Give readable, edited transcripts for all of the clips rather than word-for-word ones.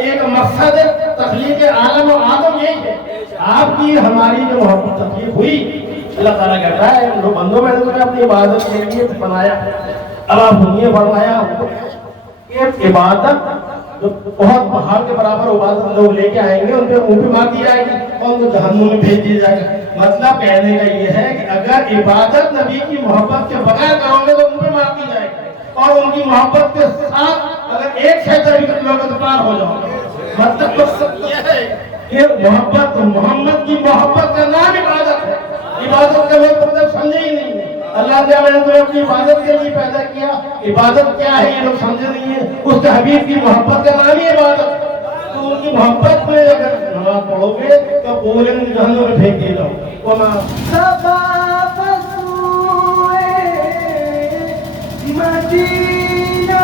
ایک مقصد تخلیق عالم و آدم یہی ہے. آپ کی ہماری جو محبت تخلیق ہوئی، اللہ تعالیٰ کہتا ہے جو بندوں میں نے تمہیں اپنی عبادت کے لیے بنایا. اب آپ سنیے، فرمایا کہ عبادت جو بہت پہاڑ کے برابر عبادت لوگ لے کے آئیں گے، ان پہ منہ پہ مار دی جائے گی اور ان کو جہنم میں بھیج دیا جائے گا. مطلب کہنے کا یہ ہے کہ اگر عبادت نبی کی محبت کے بغیر کرو گے تو منہ پہ مار دی جائے گی، اور ان کی محبت کے ساتھ اگر ایک شیطان بھی کر لو گے تو پار ہو جاؤ گے. مطلب یہ ہے کہ محبت، محمد کی محبت کا نام عبادت ہے. عبادت کا مطلب سمجھے ہی نہیں ہے. اللہ تعالیٰ نے تو اپنی عبادت کے لیے پیدا کیا. عبادت کیا ہے یہ لوگ سمجھے نہیں ہے. اس کے حبیب کی محبت کا نام ہی عبادت. تو ان کی محبت میں اگر نماز پڑھو گے تو پورے جہنم میں پھینک دیے جاؤ. مدینہ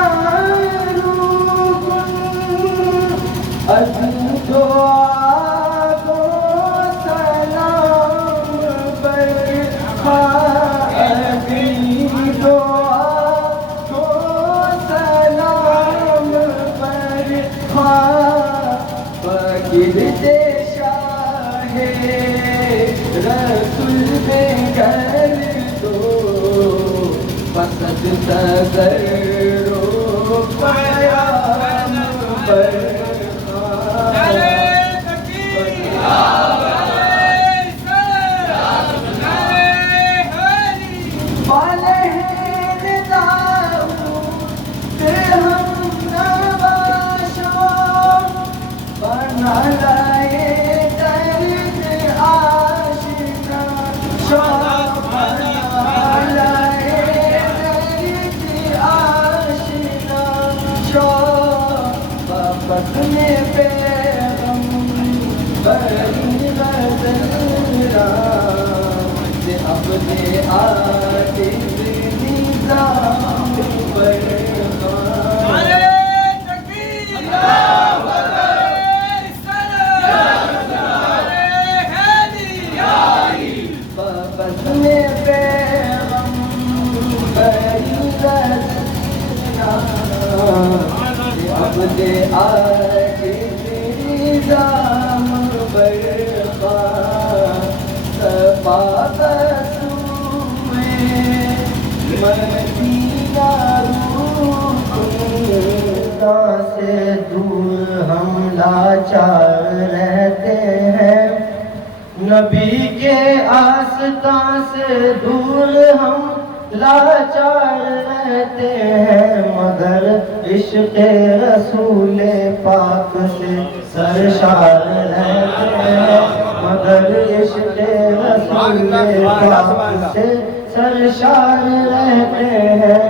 دعا کو سلام پر خاطری دعا کو سلام پر گرتے شاہ رسول میں کر دو پسند تغیرو پیام پر سے دور ہم لاچار رہتے ہیں، نبی کے آستان سے دور ہم لاچار رہتے ہیں، مگر عشق رسول پاک سے سرشار رہتے ہیں، مگر عشق رسول پاک سے سرشار رہتے ہیں،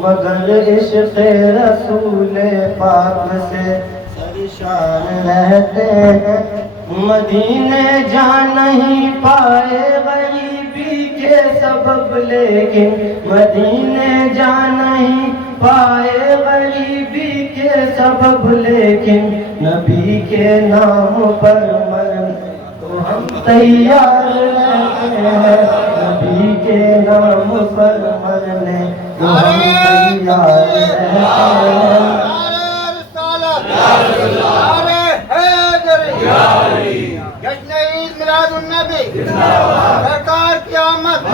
مگر عشق رسول پاک سے سرشار رہتے ہیں. مدینے جا نہیں پائے غریبی کے سبب، لیکن مدینے جا نہیں پائے غریبی کے سبب، لیکن نبی کے نام پر مرنے تو ہم تیار رہتے ہیں، نبی کے نام پر مرنے تو ہم تیار رہتے ہیں. جشن عید میلاد النبی، سرکار کی آمد،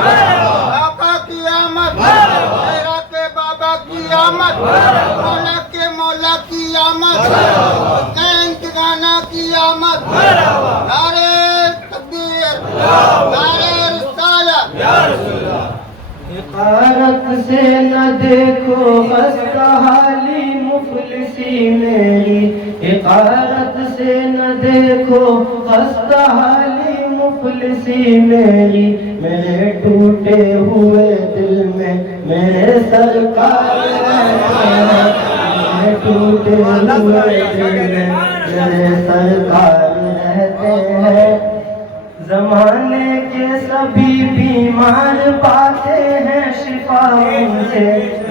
آقا کی آمد، میرا کے بابا کی آمد، مولا کے مولا کی آمد، حسین کے گانا کی آمد. نعرے تکبیر، نعرے رسالت. حقارت سے نہ دیکھو خستہ حالی مفلسی میری، حقارت سے نہ دیکھو خستہ حالی مفلسی میری، میرے ٹوٹے ہوئے دل میں میرے سرکار رہتے ہیں، میرے ٹوٹے ہوئے دل میں میرے سرکار رہتے ہیں۔ زمانے کے سبھی بیمار پاتے ہیں شفا ان سے،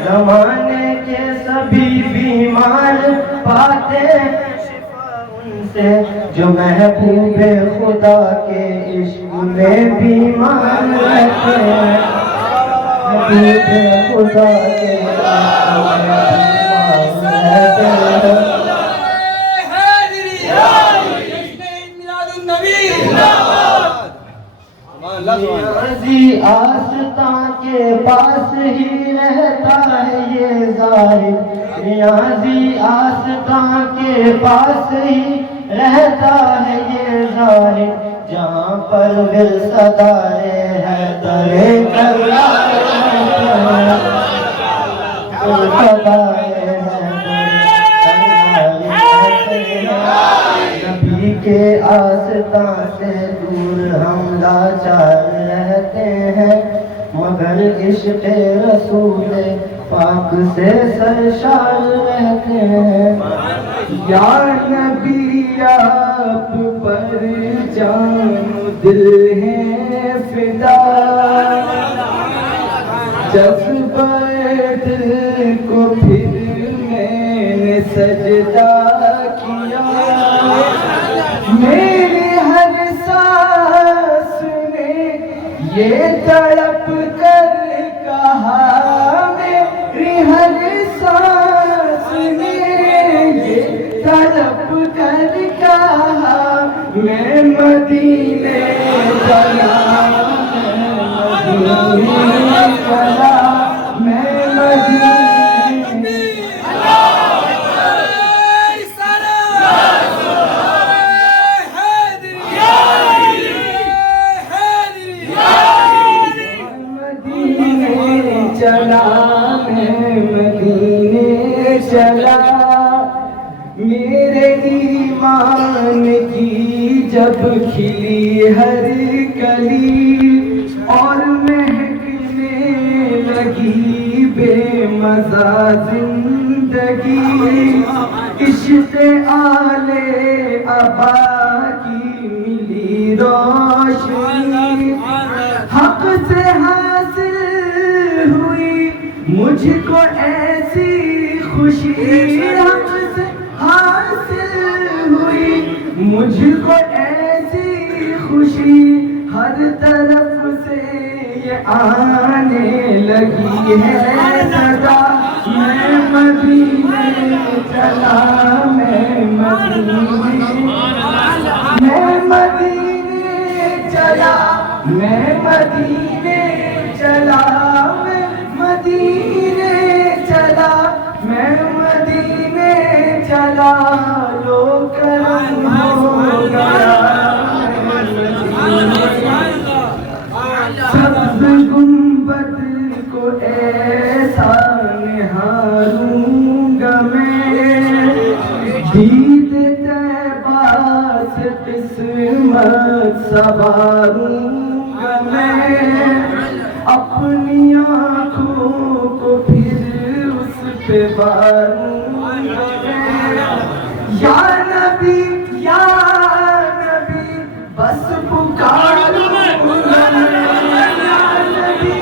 زمانے کے سبھی بیمار پاتے ہیں شفا ان سے، جو محبوب خدا کے عشق میں بیمار رہتے ہیں، محبوب خدا کے عشق میں بیمار رہتے ہیں۔ نیازی آستاں کے پاس ہی رہتا ہے یہ ظاہر، نیازی آستاں کے پاس ہی رہتا ہے یہ ظاہر، جہاں پر صدار حیدر کرار نبی کے آستاں سے دور ہم لاچار رہتے ہیں، مگر عشق رسول پاک سے سرشار رہتے ہیں۔ یا نبی آپ پر جان دل ہے فدا، جذبہ دل کو پھر میں نے سجدہ کیا، میرے ہر سانس نے یہ تڑپ کر کہا، میری ہر سانس نے یہ تڑپ کر کہا، میں مدینے چلا، میں مدینے چلا، میں مدینے چلا، میں مدینے چلا، میرے ایمان کی جب کھلی ہر کلی اور مہکنے لگی بے مزہ زندگی، عشق آل ابا کی ملی روشنی، حق سے حاصل ہوئی مجھ کو ایسی خوشی، حق سے حاصل ہوئی مجھ کو ایسی خوشی، ہر طرف سے یہ آنے لگی ہے صدا، میں مدینے چلا، میں مدینے چلا، میں مدینے چلا، میں مدینے چلا، میں مدینے چلا، لو کرم ہو گیا، سبز گنبد کو ایسا نہاروں گا میں، دید طیبہ سے قسمت سواروں گا میں، اپنی آنکھوں کو پھر اس پہ باروں گا میں، یا نبی بس پکاروں گا میں، یا نبی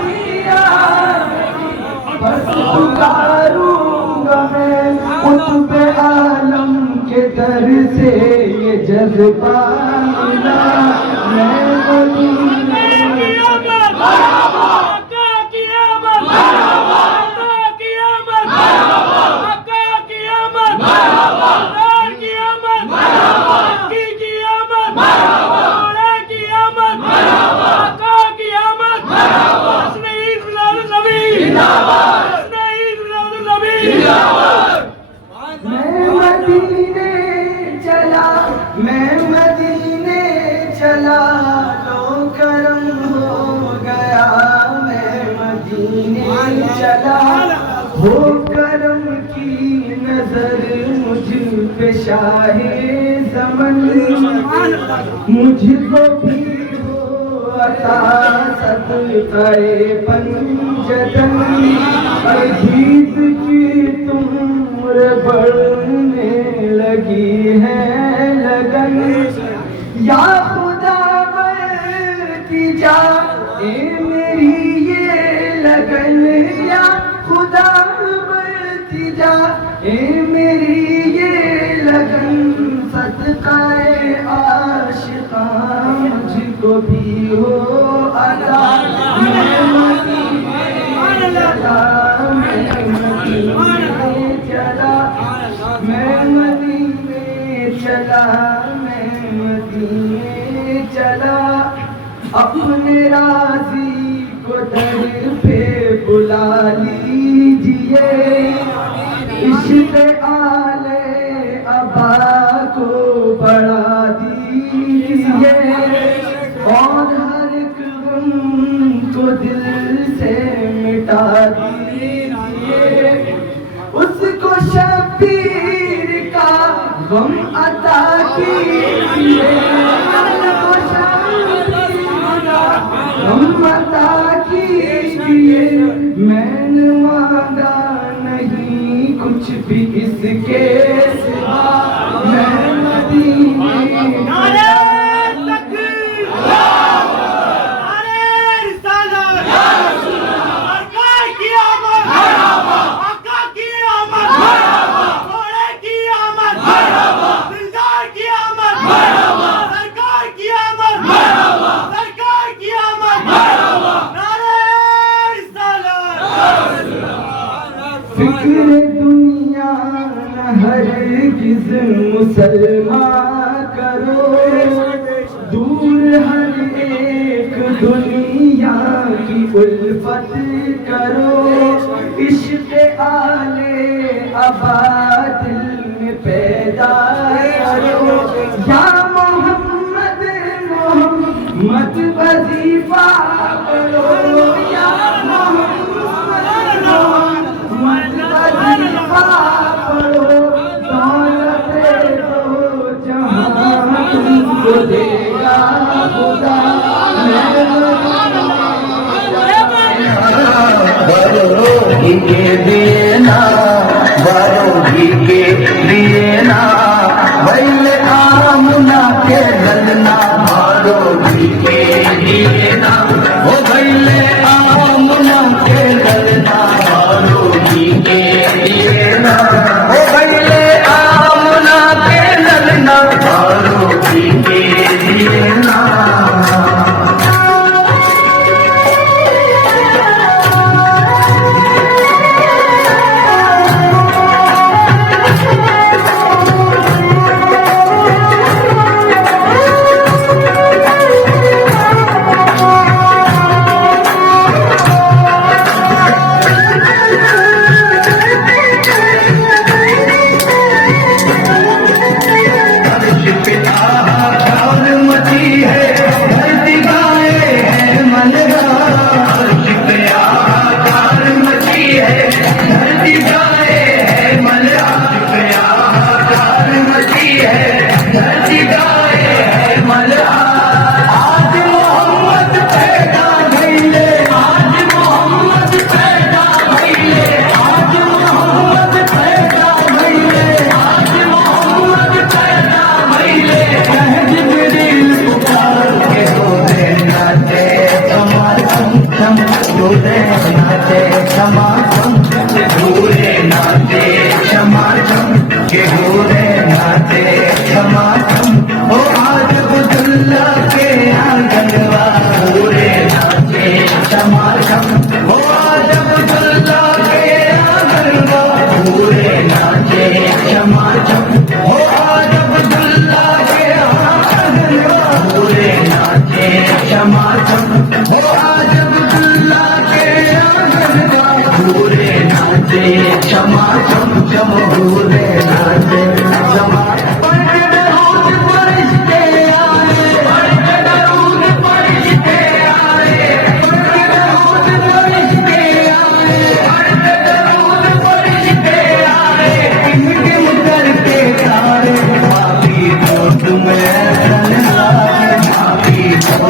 بس پکاروں گا میں، قطب عالم کے در سے یہ جذبہ ملا، میں مدینے میں مدینے چلا، لو کرم ہو گیا، میں مدینے چلا، ہو کرم کی نظر مجھ پہ شاہ زمن مجھ کو بھی ہو عطا صدقہ پنجتن عزیز کی تمر بڑھنے لگی ہے لگن یا خدا بڑھتی جا اے میری یہ لگن یا خدا بڑھتی جا اے میری یہ لگن صدقہ عاشقاں مجھ کو بھی ہو عطا میں مدینے چلا میں مدینے چلا میں مدینے چلا اپنے راضی کو در پہ بلا لیجئے عشق آل ابا کو بڑھا دیجئے اور ہر ایک غم کو دل سے مٹا دیجئے اس کو شبیر کا غم عطا کیجئے غم عطا کیجئے میں نے مانگا نہیں کچھ بھی اس کے سوا میں مدینے فکر دنیا نہ ہرگز مسلمان کرو دور ہر ایک دنیا کی الفت کرو عشق آل ابا دل میں پیدا کرو یا محمد محمد وظیفہ کرو یا محمد محمد وظیفہ پڑھو دولت دو جہاں تم کو دے گا خدا بارودی کے دینا بارودی کے دینا ویل آمنا کے للنا بارودی کے دینا وہ ویل آمنا کے للنا بارودی کے دینا وہ ویل آمنا کے للنا بارودی کے دینا